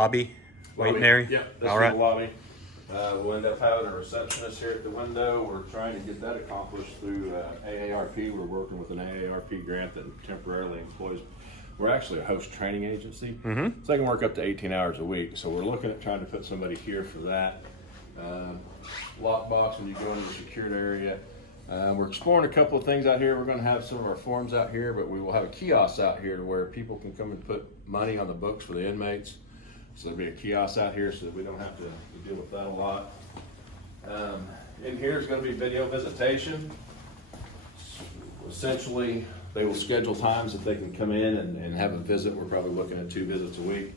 lobby waiting Lobby. area? Yeah, this All is right. the lobby. We'll end up having a receptionist here at the window. We're trying to get that accomplished through AARP. We're working with an AARP grant that temporarily employs. We're actually a host training agency, so they can work up to 18 hours a week. So we're looking at trying to put somebody here for that. Lockbox when you go into the secured area. We're exploring a couple of things out here. We're going to have some of our forms out here, but we will have a kiosk out here to where people can come and put money on the books for the inmates. So there'll be a kiosk out here so that we don't have to deal with that a lot. In here is going to be video visitation. Essentially, they will schedule times that they can come in and have a visit. We're probably looking at 2 visits a week.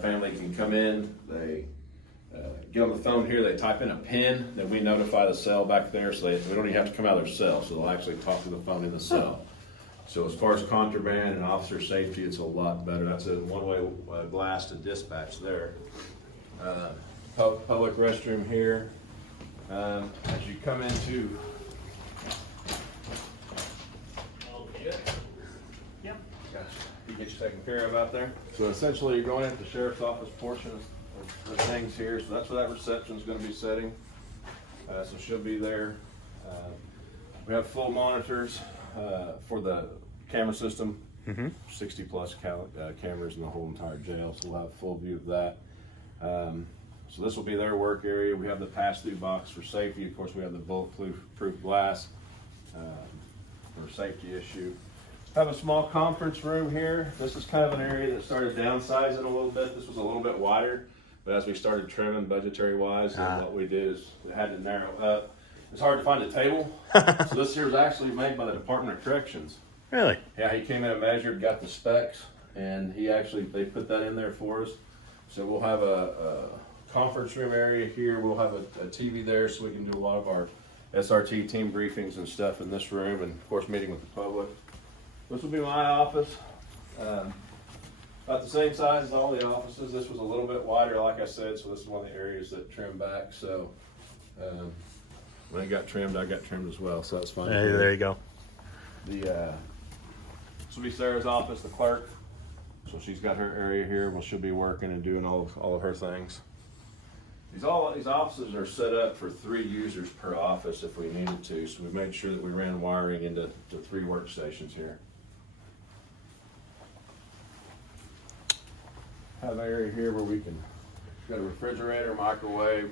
Family can come in, they get on the phone here, they type in a PIN, then we notify the cell back there, so we don't even have to come out of their cell, so they'll actually talk to the phone in the cell. So as far as contraband and officer safety, it's a lot better. That's a one-way blast and dispatch there. Public restroom here. As you come into he gets you taken care of out there. So essentially, you're going into the sheriff's office portion of the things here. So that's where that reception is going to be sitting. So she'll be there. We have full monitors for the camera system. 60 plus cameras in the whole entire jail. So we'll have full view of that. So this will be their work area. We have the pass-through box for safety. Of course, we have the bulletproof glass for safety issue. Have a small conference room here. This is kind of an area that started downsizing a little bit. This was a little bit wider, but as we started trimming budgetary wise, then what we did is we had to narrow up. It's hard to find a table. So this here was actually made by the Department of Corrections. Really? Yeah, he came in and measured, got the specs, and they put that in there for us. So we'll have a conference room area here. We'll have a TV there so we can do a lot of our SRT team briefings and stuff in this room, and of course meeting with the public. This will be my office. About the same size as all the offices. This was a little bit wider, like I said, so this is one of the areas that trimmed back. So when it got trimmed, I got trimmed as well, so that's fine. Hey, there you go. This will be Sarah's office, the clerk. So she's got her area here where she'll be working and doing all of her things. These offices are set up for 3 users per office if we needed to. So we made sure that we ran wiring into 3 workstations here. Have an area here where we can, got a refrigerator, microwave.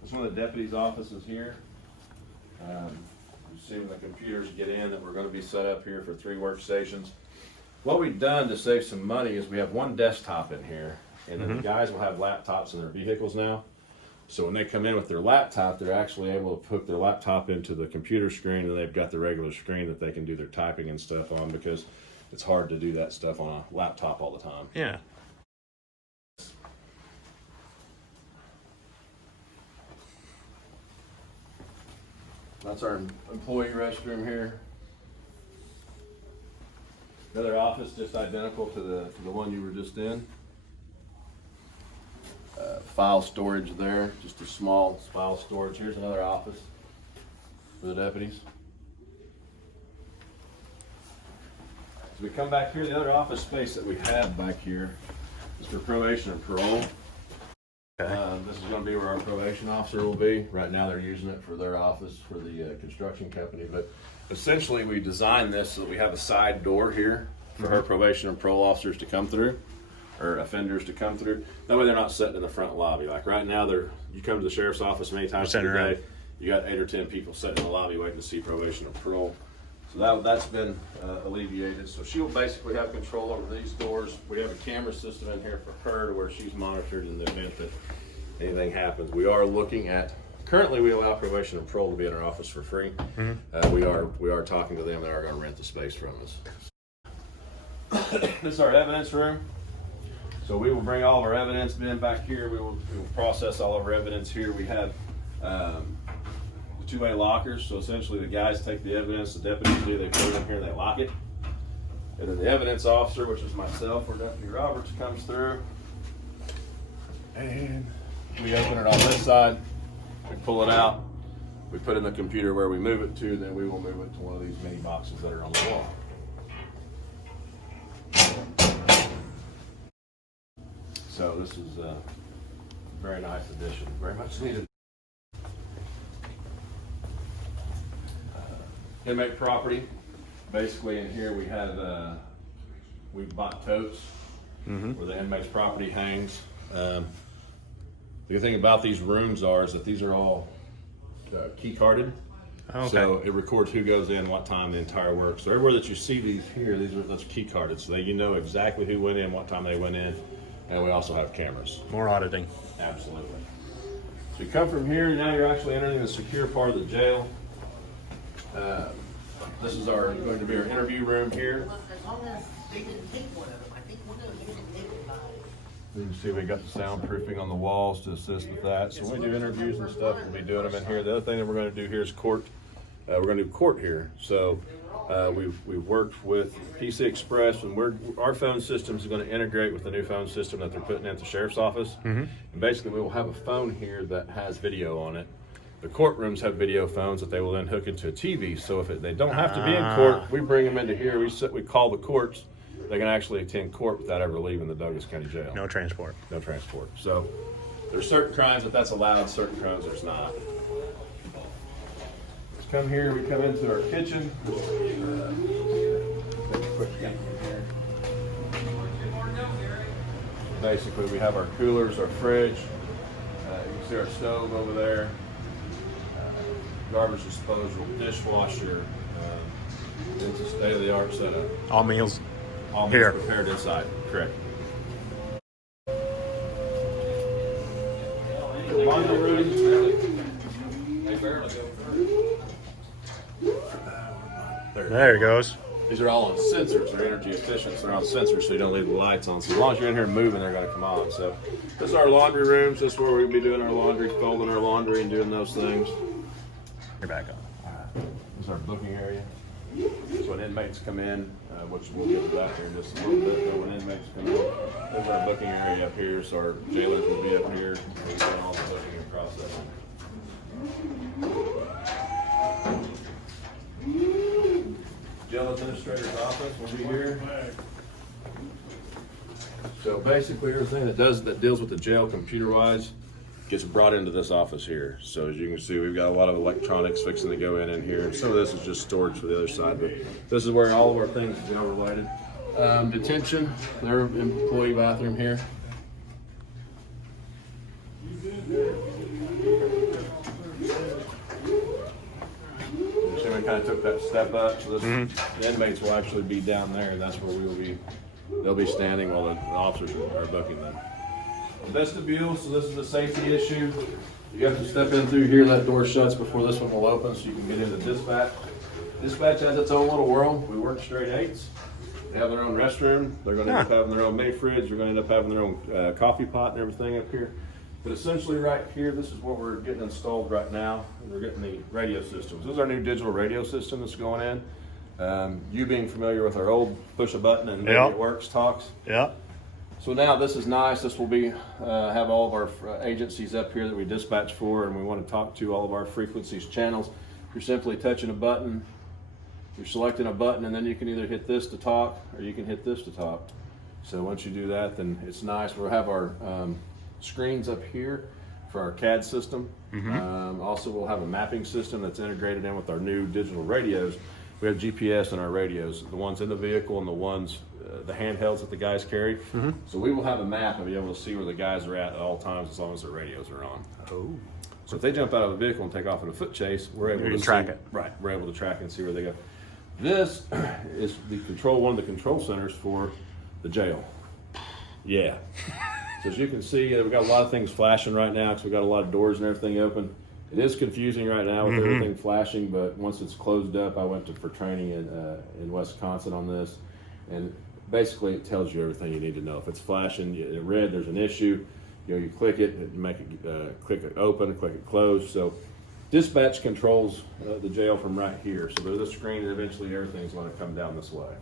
This is one of the deputies' offices here. You see when the computers get in that we're going to be set up here for 3 workstations. What we've done to save some money is we have 1 desktop in here, and then the guys will have laptops in their vehicles now. So when they come in with their laptop, they're actually able to hook their laptop into the computer screen, and they've got the regular screen that they can do their typing and stuff on, because it's hard to do that stuff on a laptop all the time. Yeah. That's our employee restroom here. Another office just identical to the one you were just in. File storage there, just a small file storage. Here's another office for the deputies. As we come back here, the other office space that we have back here is for probation and parole. Okay. This is going to be where our probation officer will be. Right now they're using it for their office for the construction company, but essentially we designed this so that we have a side door here for our probation and parole officers to come through, or offenders to come through. That way they're not sitting in the front lobby. Like right now, you come to the sheriff's office many times a day, you got 8 or 10 people sitting in the lobby waiting to see probation or parole. So that's been alleviated. So she'll basically have control over these doors. We have a camera system in here for her to where she's monitored in the event that anything happens. We are looking at, currently we allow probation and parole to be in our office for free. We are talking to them. They are going to rent the space from us. This is our evidence room. So we will bring all of our evidence in back here. We will process all of our evidence here. We have 2-way lockers. So essentially the guys take the evidence, the deputies do, they put it in here, they lock it. And then the evidence officer, which is myself or Deputy Roberts, comes through. And we open it on this side, we pull it out, we put it in the computer where we move it to, then we will move it to one of these mini boxes that are on the wall. So this is a very nice addition, very much needed. Inmate property. Basically in here we have, we bought totes where the inmate's property hangs. The good thing about these rooms is that these are all key carded. Okay. So it records who goes in, what time, the entire work. So everywhere that you see these here, that's key carded. So that you know exactly who went in, what time they went in. And we also have cameras. More auditing. Absolutely. So you come from here, now you're actually entering the secure part of the jail. This is going to be our interview room here. As long as they didn't take one of them, I think one of them didn't take it. You can see we got the soundproofing on the walls to assist with that. So when we do interviews and stuff, we'll be doing them in here. The other thing that we're going to do here is court. We're going to do court here. So we've worked with PC Express, and our phone system is going to integrate with the new phone system that they're putting at the sheriff's office. And basically, we will have a phone here that has video on it. The courtrooms have video phones that they will then hook into a TV. So if they don't have to be in court, we bring them into here. We call the courts. They can actually attend court without ever leaving the Douglas County Jail. No transport. No transport. So there's certain crimes that that's allowed, certain crimes there's not. Let's come here, we come into our kitchen. Basically, we have our coolers, our fridge. You can see our stove over there. Garbage disposal, dishwasher. It's a state-of-the-art setup. All meals. All meals Here. prepared inside. Correct. Laundry room. There it goes. These are all on sensors. They're energy efficient, so they're on sensors, so you don't leave the lights on. So as long as you're in here moving, they're going to come on. So this is our laundry rooms. This is where we'll be doing our laundry, folding our laundry, and doing those things. You're back on. This is our booking area. So when inmates come in, which we'll get back here in just a little bit, but when inmates come in, this is our booking area up here. So our jailers will be up here. We're doing all the booking and processing. Jail administrator's office will be here. So basically everything that deals with the jail computer-wise gets brought into this office here. So as you can see, we've got a lot of electronics fixing to go in here. Some of this is just storage for the other side, but this is where all of our things are jail related. Detention, their employee bathroom here. So we kind of took that step up. So this, the inmates will actually be down there. That's where we will be. They'll be standing while the officers are booking them. Vestibule, so this is a safety issue. You have to step in through here, that door shuts before this one will open so you can get into dispatch. Dispatch has its own little world. We work straight eights. They have their own restroom. They're going to end up having their own May fridge. They're going to end up having their own coffee pot and everything up here. But essentially right here, this is what we're getting installed right now. We're getting the radio systems. This is our new digital radio system that's going in. You being familiar with our old push a button and it works talks. Yeah. So now this is nice. This will be have all of our agencies up here that we dispatch for, and we want to talk to all of our frequencies channels. You're simply touching a button. You're selecting a button, and then you can either hit this to talk or you can hit this to talk. So once you do that, then it's nice. We'll have our screens up here for our CAD system. Also, we'll have a mapping system that's integrated in with our new digital radios. We have GPS in our radios, the ones in the vehicle and the ones, the handhelds that the guys carry. So we will have a map and be able to see where the guys are at all times as long as their radios are on. Oh. So if they jump out of a vehicle and take off in a foot chase, we're able to track it. Right, we're able to track and see where they go. This is one of the control centers for the jail. Yeah. So as you can see, we've got a lot of things flashing right now because we've got a lot of doors and everything open. It is confusing right now with everything flashing, but once it's closed up, I went for training in Wisconsin on this, and basically it tells you everything you need to know. If it's flashing in red, there's an issue. You click it, make it click it open, click it close. So dispatch controls the jail from right here. So there's a screen, and eventually everything's going to come down this way.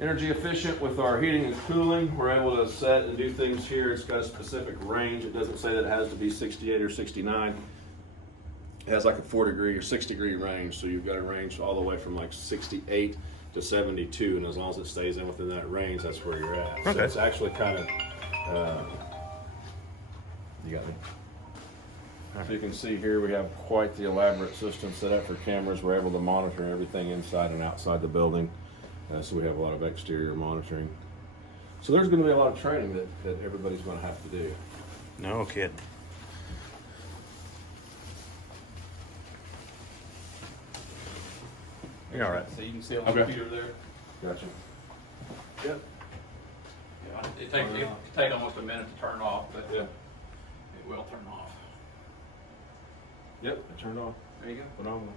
Energy efficient with our heating and cooling. We're able to set and do things here. It's got a specific range. It doesn't say that it has to be 68 or 69. It has like a 4 degree or 6 degree range. So you've got a range all the way from like 68 to 72, and as long as it stays in within that range, that's where you're at. So Okay. it's actually kind of, you got me? So you can see here we have quite the elaborate system set up for cameras. We're able to monitor everything inside and outside the building. So we have a lot of exterior monitoring. So there's going to be a lot of training that everybody's going to have to do. No kidding. You're all right. So you can see on the Okay. computer there. Gotcha. Yep. Yeah, it could take almost a minute to turn off, but Yeah. it will turn off. Yep. It turned off. There you go. Phenomenal.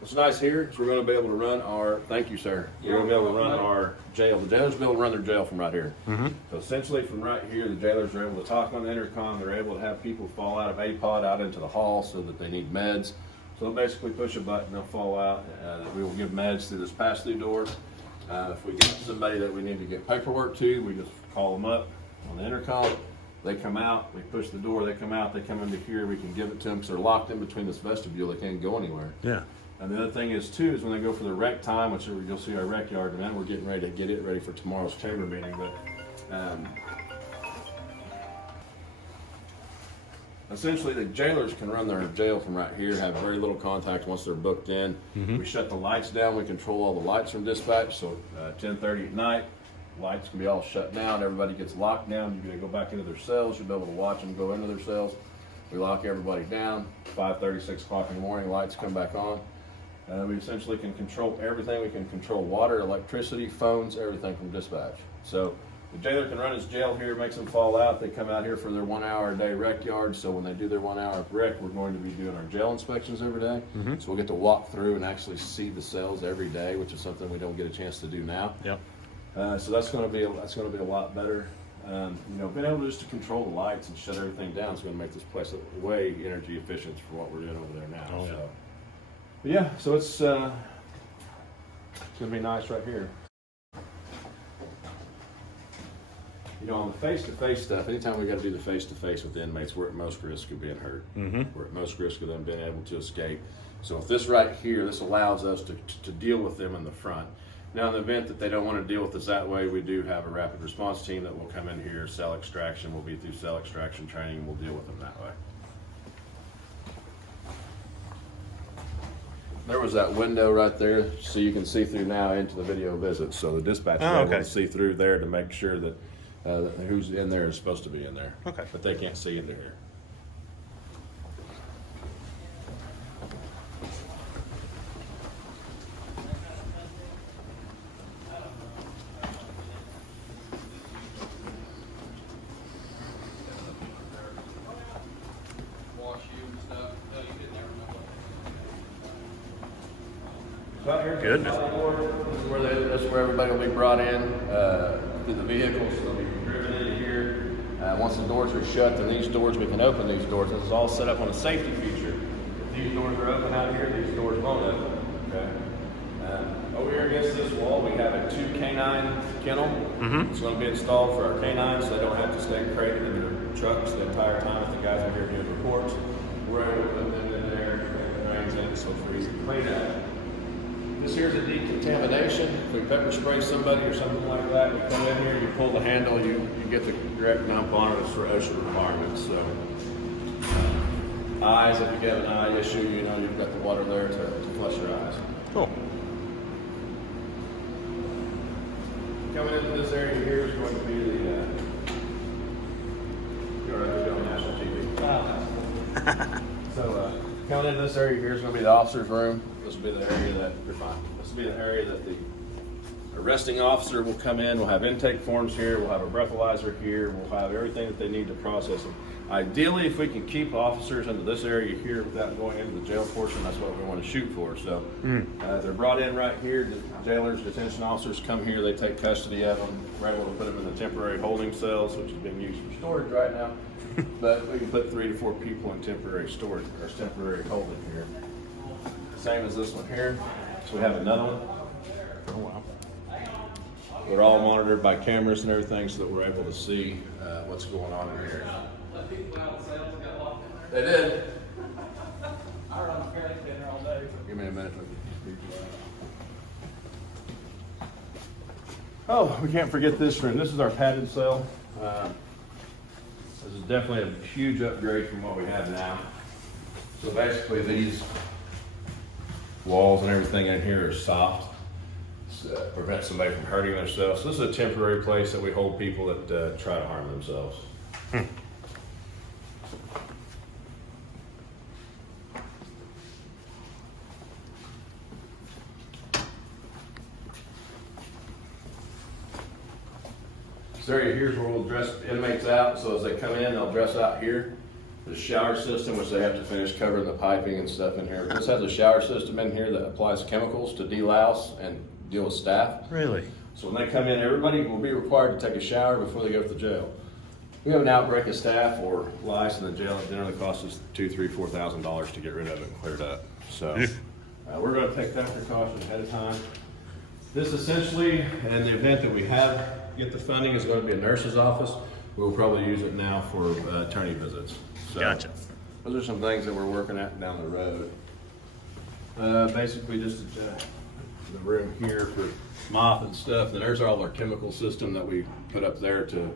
What's nice here is we're going to be able to run our, thank you, sir. We're going to be able to run our jail. The jailers will be able to run their jail from right here. So essentially from right here, the jailers are able to talk on the intercom. They're able to have people fall out of APOD out into the hall so that they need meds. So they'll basically push a button, they'll fall out. We will give meds through this pass-through door. If we get somebody that we need to get paperwork to, we just call them up on the intercom. They come out, we push the door, they come out, they come into here, we can give it to them because they're locked in between this vestibule, they can't go anywhere. Yeah. And the other thing is too, is when they go for the rec time, which you'll see our rec yard, and then we're getting ready to get it ready for tomorrow's chamber meeting, but, essentially the jailers can run their jail from right here, have very little contact once they're booked in. We shut the lights down, we control all the lights from dispatch, so 10:30 at night, lights can be all shut down, everybody gets locked down, you're gonna go back into their cells, you'll be able to watch them go into their cells. We lock everybody down, 5:30, 6 o'clock in the morning, lights come back on. We essentially can control everything. We can control water, electricity, phones, everything from dispatch. So the jailer can run his jail here, makes them fall out. They come out here for their 1 hour a day rec yard. So when they do their 1 hour of rec, we're going to be doing our jail inspections every day. So we'll get to walk through and actually see the cells every day, which is something we don't get a chance to do now. Yep. So that's going to be a lot better. Being able just to control the lights and shut everything down is going to make this place way energy efficient for what we're doing over there now. Oh, yeah. So. But yeah, so it's going to be nice right here. On the face-to-face stuff, anytime we got to do the face-to-face with the inmates, we're at most risk of being hurt. We're at most risk of them being able to escape. So if this right here, this allows us to deal with them in the front. Now, in the event that they don't want to deal with us that way, we do have a rapid response team that will come in here, cell extraction. We'll be through cell extraction training, and we'll deal with them that way. There was that window right there, so you can see through now into the video visits. So the dispatch is able to see through there to make sure that who's in there is supposed to be in there. Okay. But they can't see into here. Wash you and stuff. No, you didn't ever know Goodness. This is where everybody will be brought in through the vehicles. They'll be driven into here. Once the doors are shut, then these doors, we can open these doors. This is all set up on a safety feature. If these doors are open out here, these doors won't open. Okay. Over here against this wall, we have a 2 canine kennel. It's going to be installed for our canines so they don't have to stay crated in their trucks the entire time if the guys are here doing reports. We're able to put them in there, make the drains in, so it's easy to clean up. This here's a decontamination. If we pepper spray somebody or something like that, you come in here, you pull the handle, you get the correct dump on it. It's for OSHA requirements. So, eyes, if you have an eye issue, you've got the water there to flush your eyes. Cool. Coming into this area here is going to be the. You're right, we're on national TV. So, coming into this area here is going to be the officer's room. This will be the area that you're fine. This will be the area that the arresting officer will come in. We'll have intake forms here. We'll have a breathalyzer here. We'll have everything that they need to process them. Ideally, if we can keep officers into this area here without going into the jail portion, that's what we want to shoot for. So they're brought in right here. The jailers, detention officers come here. They take custody of them. We're able to put them in the temporary holding cells, which is being used for storage right now. But we can put 3 to 4 people in temporary storage or temporary holding here. Same as this one here. So we have another one. Oh, wow. They're all monitored by cameras and everything so that we're able to see what's going on in here. They did. I run a fairly thin all day. Give me a minute. Oh, we can't forget this room. This is our padded cell. This is definitely a huge upgrade from what we have now. So basically these walls and everything in here are soft. Prevent somebody from hurting themselves. So this is a temporary place that we hold people that try to harm themselves. This area here is where we'll dress inmates out. So as they come in, they'll dress out here. The shower system, which they have to finish covering the piping and stuff in here. This has a shower system in here that applies chemicals to delouse and deal with staph. Really? So when they come in, everybody will be required to take a shower before they go to the jail. We have an outbreak of staph or lice in the jail, it generally costs us $2,000, $3,000, $4,000 to get rid of it and clear it up. So we're going to take that precaution ahead of time. This essentially, in the event that we get the funding, is going to be a nurse's office. We'll probably use it now for attorney visits. So Gotcha. those are some things that we're working at down the road. Basically just the room here for mop and stuff. And there's all our chemical system that we put up there to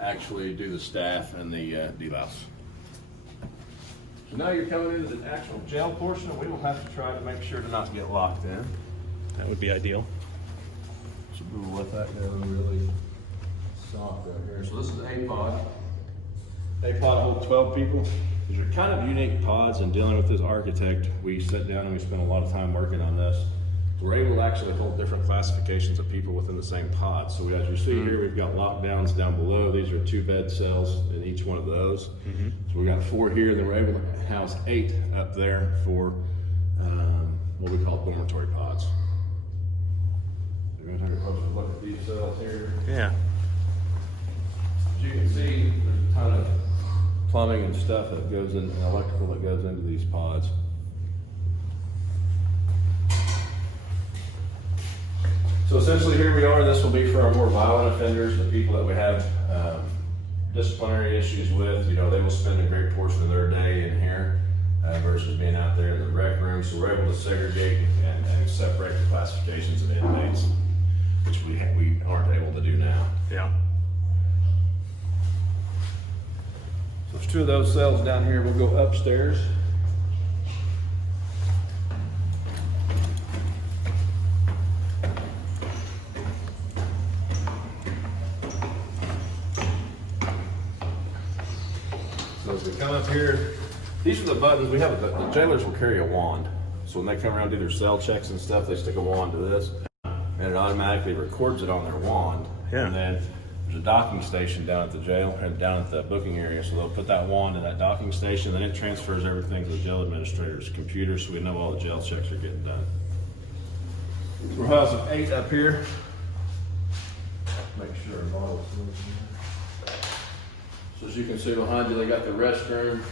actually do the staph and the delouse. So now you're coming into the actual jail portion, and we will have to try to make sure to not get locked in. That would be ideal. So we will let that go really soft right here. So this is A pod. A pod holds 12 people. These are kind of unique pods, and dealing with this architect, we sat down and we spent a lot of time working on this. We're able to actually hold different classifications of people within the same pod. So as you see here, we've got lockdowns down below. These are 2-bed cells in each one of those. So we got 4 here, then we're able to house 8 up there for what we call dormitory pods. We're going to take a closer look at these cells here. Yeah. As you can see, there's a ton of plumbing and stuff that goes in, and electrical that goes into these pods. So essentially here we are. This will be for our more violent offenders, the people that we have disciplinary issues with. You know, they will spend a great portion of their day in here versus being out there in the rec room. So we're able to segregate and separate the classifications of inmates, which we aren't able to do now. Yeah. So there's 2 of those cells down here. We'll go upstairs. So as we come up here, these are the buttons. We have, the jailers will carry a wand. So when they come around and do their cell checks and stuff, they stick a wand to this, and it automatically records it on their wand. Yeah. And then there's a docking station down at the jail, and down at the booking area. So they'll put that wand in that docking station, then it transfers everything to the jail administrator's computer, so we know all the jail checks are getting done. So we're housing 8 up here. Make sure all is. So as you can see behind you, they got the restroom.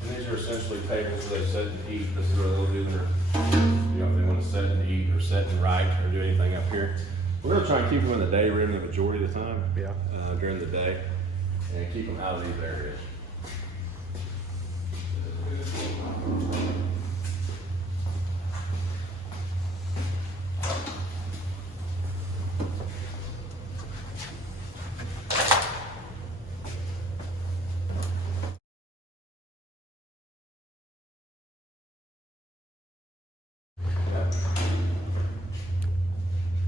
And these are essentially tables where they sit and eat. This is where they'll do their, you know, if they want to sit and eat or sit and write or do anything up here. We're going to try and keep them in the day room the majority of the time. Yeah. During the day, and keep them out of these areas.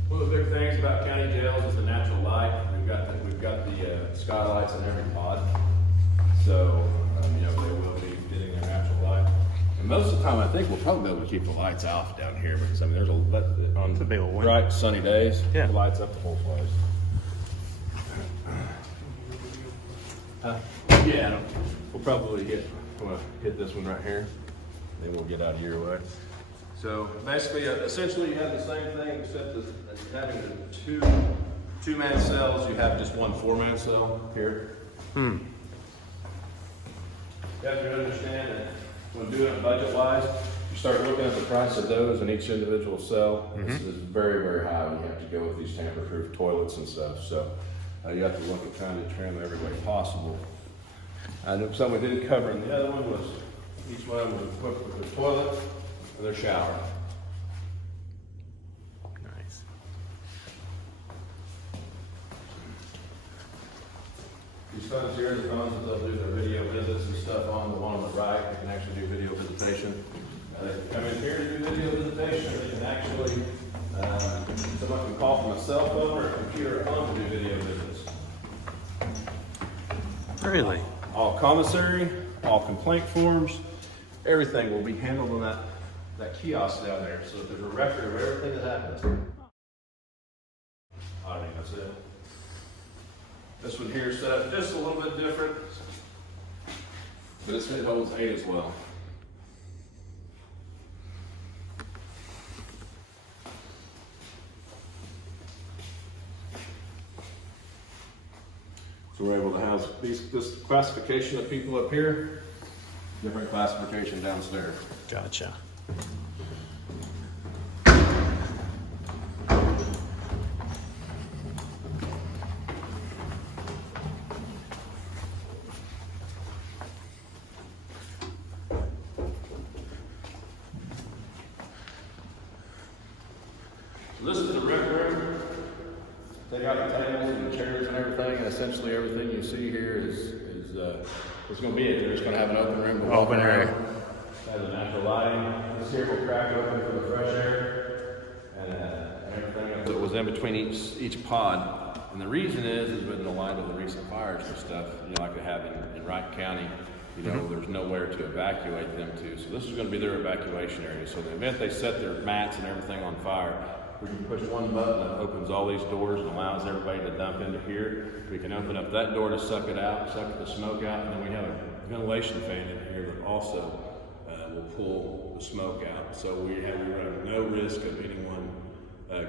One of the big things about county jails is the natural light. We've got the skylights in every pod, so you know they will be getting their natural light. And most of the time, I think we'll probably be able to keep the lights off down here because I mean there's on It's a big old window. bright sunny days. Yeah. The lights up the whole place. Yeah, we'll probably hit this one right here, then we'll get out of your way. So basically, essentially, you have the same thing except that having the two-man cells, you have just one 4-man cell here. You have to understand that when doing it budget-wise, you start looking at the price of those in each individual cell, this is very, very high when you have to go with these tamper-proof toilets and stuff. So you have to look at trying to trim every way possible. Something we didn't cover in the other one was each one was equipped with their toilet and their shower. Nice. These phones here are the phones that they'll do their video visits and stuff on. The one on the right, they can actually do video visitation. They can come in here to do video visitation, or they can actually, someone can call from a cell phone or a computer at home to do video visits. Really? All commissary, all complaint forms, everything will be handled on that kiosk down there. So that there's a record of everything that happens. I think that's it. This one here is set up just a little bit different, but this one holds 8 as well. So we're able to house this classification of people up here, different classification downstairs. Gotcha. So this is the rec room. They got the tables and the chairs and everything, and essentially everything you see here is going to be it. They're just going to have an open room. To walk Open area. around. Has a natural lighting. This here will crack open for the fresh air and everything else that was in between each pod. And the reason is with the light of the recent fires and stuff, like they have in Wright County, there's nowhere to evacuate them to. So this is going to be their evacuation area. So in the event they set their mats and everything on fire, we can push one button that opens all these doors and allows everybody to dump into here. We can open up that door to suck it out, suck the smoke out, and then we have a ventilation fan in here that also will pull the smoke out. So we run no risk of anyone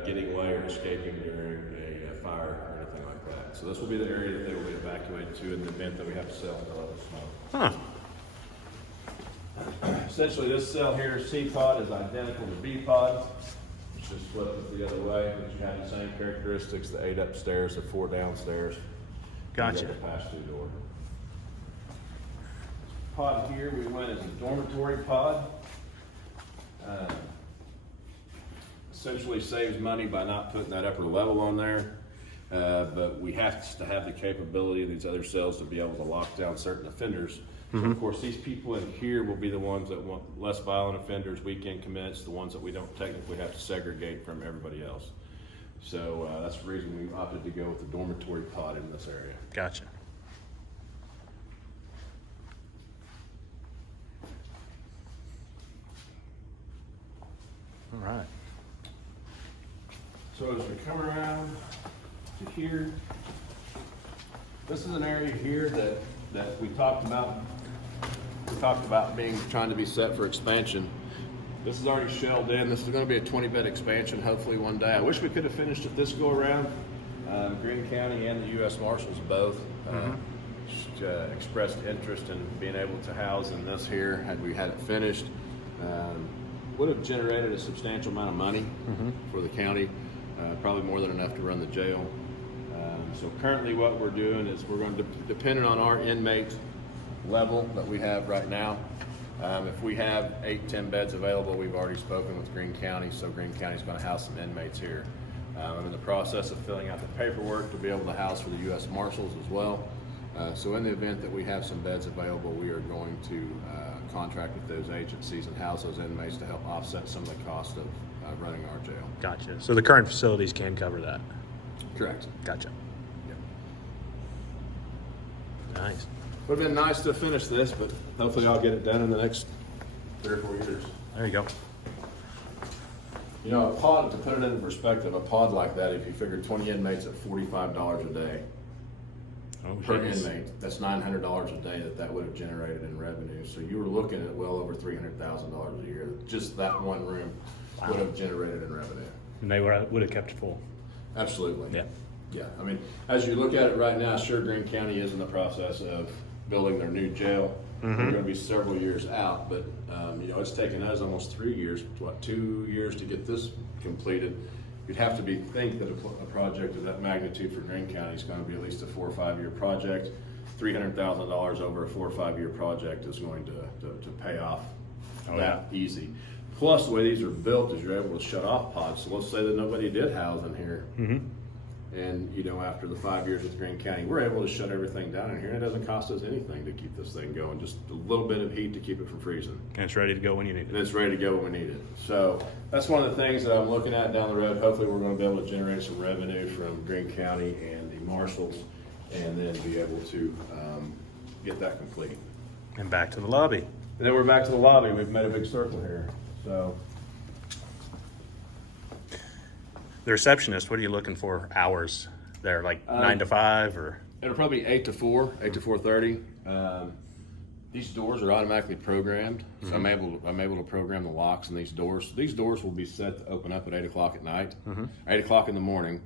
getting away or escaping during a fire or anything like that. So this will be the area that they will be evacuated to in the event that we have to sell no other smoke. Huh. Essentially, this cell here, C pod, is identical to B pod. It's just flipped it the other way, but you have the same characteristics: the 8 upstairs, the 4 downstairs. Gotcha. You got the pass-through door. This pod here we went as a dormitory pod. Essentially saves money by not putting that upper level on there, but we have to have the capability of these other cells to be able to lock down certain offenders. So of course, these people in here will be the ones that want less violent offenders, weekend commits, the ones that we don't technically have to segregate from everybody else. So that's the reason we opted to go with the dormitory pod in this area. Gotcha. All right. So as we come around to here, this is an area here that we talked about. We talked about trying to be set for expansion. This is already shelled in. This is going to be a 20-bed expansion, hopefully one day. I wish we could have finished it this go around. Greene County and the U.S. Marshals both expressed interest in being able to house in this here had we had it finished. Would have generated a substantial amount of money for the county, probably more than enough to run the jail. So currently what we're doing is we're going to, depending on our inmate level that we have right now, if we have 8-10 beds available, we've already spoken with Greene County, so Greene County is going to house some inmates here. I'm in the process of filling out the paperwork to be able to house for the U.S. Marshals as well. So in the event that we have some beds available, we are going to contract with those agencies and house those inmates to help offset some of the cost of running our jail. Gotcha. So the current facilities can cover that. Correct. Gotcha. Yep. Nice. Would have been nice to finish this, but hopefully I'll get it done in the next 3 or 4 years. There you go. A pod, to put it into perspective, a pod like that, if you figure 20 inmates at $45 a day per inmate, that's $900 a day that would have generated in revenue. So you were looking at well over $300,000 a year. Just that one room would have generated in revenue. And they would have kept it full. Absolutely. Yeah. Yeah. I mean, as you look at it right now, sure, Greene County is in the process of building their new jail. They're gonna be several years out, but, you know, it's taken us almost 3 years, 2 years to get this completed. You'd have to think that a project of that magnitude for Greene County is gonna be at least a 4 or 5 year project. $300,000 over a 4 or 5 year project is going to pay off that easy. Plus, the way these are built is you're able to shut off pods. So let's say that nobody did house in here. And, you know, after the 5 years with Greene County, we're able to shut everything down in here. And it doesn't cost us anything to keep this thing going, just a little bit of heat to keep it from freezing. And it's ready to go when you need And it. it's ready to go when we need it. So that's one of the things that I'm looking at down the road. Hopefully, we're gonna be able to generate some revenue from Greene County and the marshals, and then be able to get that complete. And back to the lobby. And then we're back to the lobby. We've made a big circle here. So The receptionist, what are you looking for hours there, like 9 to 5 or? it'll probably be 8 to 4, 8 to 4:30. These doors are automatically programmed, so I'm able to program the locks in these doors. These doors will be set to open up at 8 o'clock at night, 8 o'clock in the morning,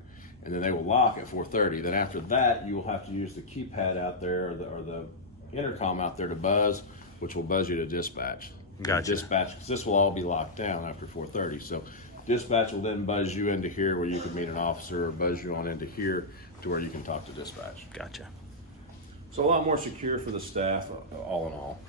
and then they will lock at 4:30. Then after that, you will have to use the keypad out there or the intercom out there to buzz, which will buzz you to dispatch. Gotcha. Dispatch, 'cause this will all be locked down after 4:30. So dispatch will then buzz you into here where you can meet an officer, or buzz you on into here to where you can talk to dispatch. Gotcha. So a lot more secure for the staff, all in all.